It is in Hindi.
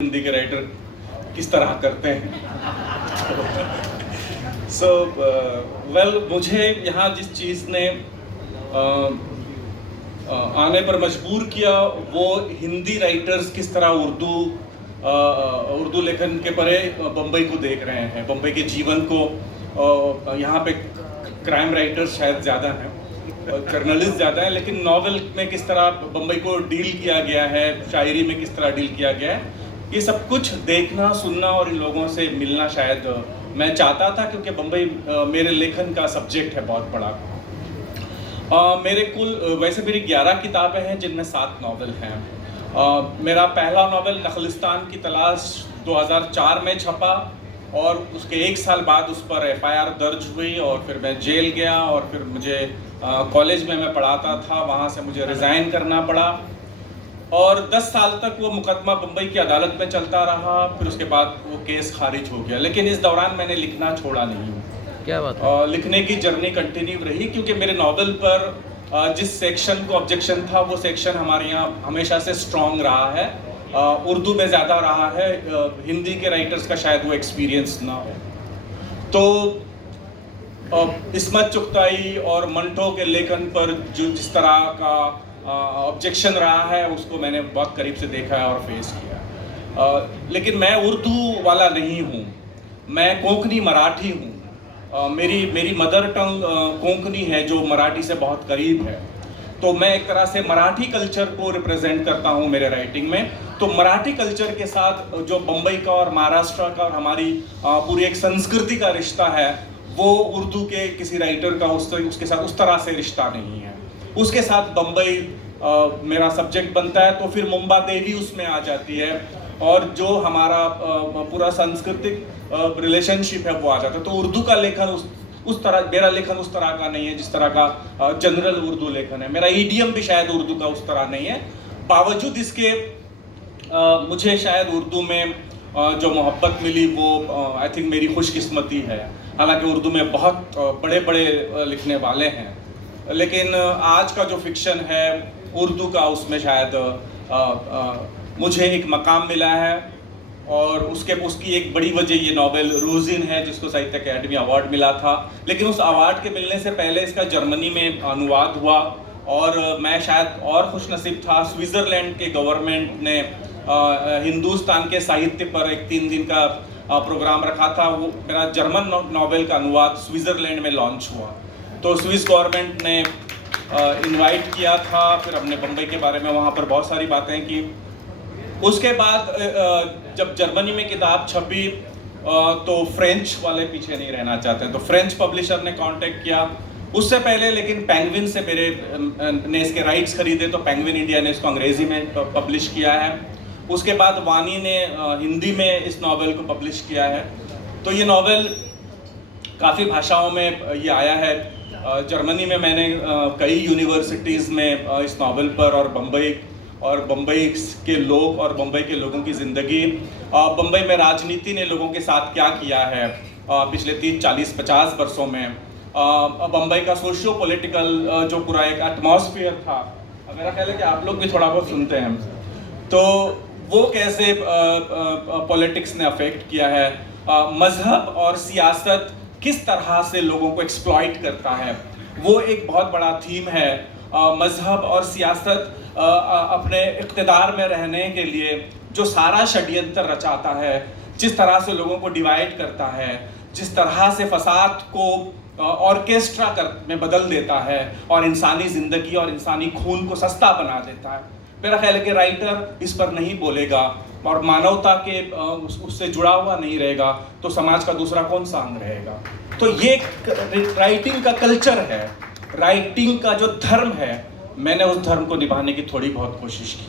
हिंदी के राइटर किस तरह करते हैं। मुझे यहाँ जिस चीज़ ने आने पर मजबूर किया वो हिंदी राइटर्स किस तरह उर्दू लेखन के परे बम्बई को देख रहे हैं, बम्बई के जीवन को। यहाँ पे क्राइम राइटर्स शायद ज़्यादा हैं, जर्नलिस्ट ज़्यादा हैं, लेकिन नॉवेल में किस तरह बम्बई को डील किया गया है, शायरी में किस तरह डील किया गया है, ये सब कुछ देखना, सुनना और इन लोगों से मिलना शायद मैं चाहता था, क्योंकि बम्बई मेरे लेखन का सब्जेक्ट है बहुत बड़ा। मेरे कुल वैसे मेरी 11 किताबें हैं, जिनमें 7 नॉवेल हैं। मेरा पहला नॉवेल नखलिस्तान की तलाश 2004 में छपा और उसके 1 साल बाद उस पर FIR दर्ज हुई और फिर मैं जेल गया और फिर मुझे कॉलेज में मैं पढ़ाता था, वहाँ से मुझे रिज़ाइन करना पड़ा और 10 साल तक वो मुकदमा बम्बई की अदालत में चलता रहा। फिर उसके बाद वो केस खारिज हो गया, लेकिन इस दौरान मैंने लिखना छोड़ा नहीं हूँ। क्या बात है? लिखने की जर्नी कंटिन्यू रही, क्योंकि मेरे नॉवेल पर जिस सेक्शन को ऑब्जेक्शन था वो सेक्शन हमारे यहाँ हमेशा से स्ट्रॉन्ग रहा है, उर्दू में ज़्यादा रहा है, हिंदी के राइटर्स का शायद वो एक्सपीरियंस ना हो। तो इस्मत चुगताई और मंटो के लेखन पर जो जिस तरह का ऑब्जेक्शन रहा है उसको मैंने बहुत करीब से देखा है और फेस किया। लेकिन मैं उर्दू वाला नहीं हूँ, मैं कोंकणी मराठी हूँ। मेरी मदर टंग कोंकणी है, जो मराठी से बहुत करीब है। तो मैं एक तरह से मराठी कल्चर को रिप्रेजेंट करता हूँ मेरे राइटिंग में। तो मराठी कल्चर के साथ जो बम्बई का और महाराष्ट्र का और हमारी पूरी एक संस्कृति का रिश्ता है, वो उर्दू के किसी राइटर का उसके साथ उस तरह से रिश्ता नहीं है। उसके साथ बम्बई मेरा सब्जेक्ट बनता है, तो फिर मुंबा देवी उसमें आ जाती है और जो हमारा पूरा सांस्कृतिक रिलेशनशिप है वो आ जाता है। तो उर्दू का लेखन उस तरह, मेरा लेखन उस तरह का नहीं है जिस तरह का जनरल उर्दू लेखन है। मेरा ईडियम भी शायद उर्दू का उस तरह नहीं है। बावजूद इसके मुझे शायद उर्दू में जो मोहब्बत मिली वो आई थिंक मेरी खुशकिस्मती है। हालांकि उर्दू में बहुत बड़े बड़े लिखने वाले हैं, लेकिन आज का जो फिक्शन है उर्दू का, उसमें शायद मुझे एक मकाम मिला है। और उसकी एक बड़ी वजह ये नॉवेल रूजिन है, जिसको साहित्य अकेडमी अवार्ड मिला था। लेकिन उस अवार्ड के मिलने से पहले इसका जर्मनी में अनुवाद हुआ और मैं शायद और खुशनसीब था। स्विट्ज़रलैंड के गवर्नमेंट ने हिंदुस्तान के साहित्य पर एक 3 दिन का प्रोग्राम रखा था। वो मेरा जर्मन नॉवेल का अनुवाद स्विट्ज़रलैंड में लॉन्च हुआ, तो स्विस गवर्नमेंट ने इनवाइट किया था। फिर हमने बम्बई के बारे में वहाँ पर बहुत सारी बातें की। उसके बाद जब जर्मनी में किताब छपी तो फ्रेंच वाले पीछे नहीं रहना चाहते, तो फ्रेंच पब्लिशर ने कांटेक्ट किया। उससे पहले लेकिन पेंगुइन से ने इसके राइट्स खरीदे, तो पेंगुइन इंडिया ने इसको अंग्रेजी में पब्लिश किया है। उसके बाद वानी ने हिंदी में इस नॉवेल को पब्लिश किया है। तो ये नॉवेल काफ़ी भाषाओं में ये आया है। जर्मनी में मैंने कई यूनिवर्सिटीज़ में इस नॉवेल पर और बम्बई के लोग और बम्बई के लोगों की ज़िंदगी, बम्बई में राजनीति ने लोगों के साथ क्या किया है पिछले 30, 40, 50 वर्षों में, बम्बई का सोशियो पॉलिटिकल जो पूरा एक एटमॉस्फेयर था, मेरा ख्याल है कि आप लोग भी थोड़ा बहुत सुनते हैं, तो वो कैसे पॉलिटिक्स ने अफेक्ट किया है, मज़हब और सियासत किस तरह से लोगों को एक्सप्लॉइट करता है, वो एक बहुत बड़ा थीम है। मज़हब और सियासत अपने इक़्तिदार में रहने के लिए जो सारा षड्यंत्र रचाता है, जिस तरह से लोगों को डिवाइड करता है, जिस तरह से फसाद को ऑर्केस्ट्रा में बदल देता है और इंसानी ज़िंदगी और इंसानी खून को सस्ता बना देता है। मेरा ख्याल है कि राइटर इस पर नहीं बोलेगा और मानवता के उससे जुड़ा हुआ नहीं रहेगा, तो समाज का दूसरा कौन सा अंग रहेगा। तो ये राइटिंग का कल्चर है, राइटिंग का जो धर्म है, मैंने उस धर्म को निभाने की थोड़ी बहुत कोशिश की।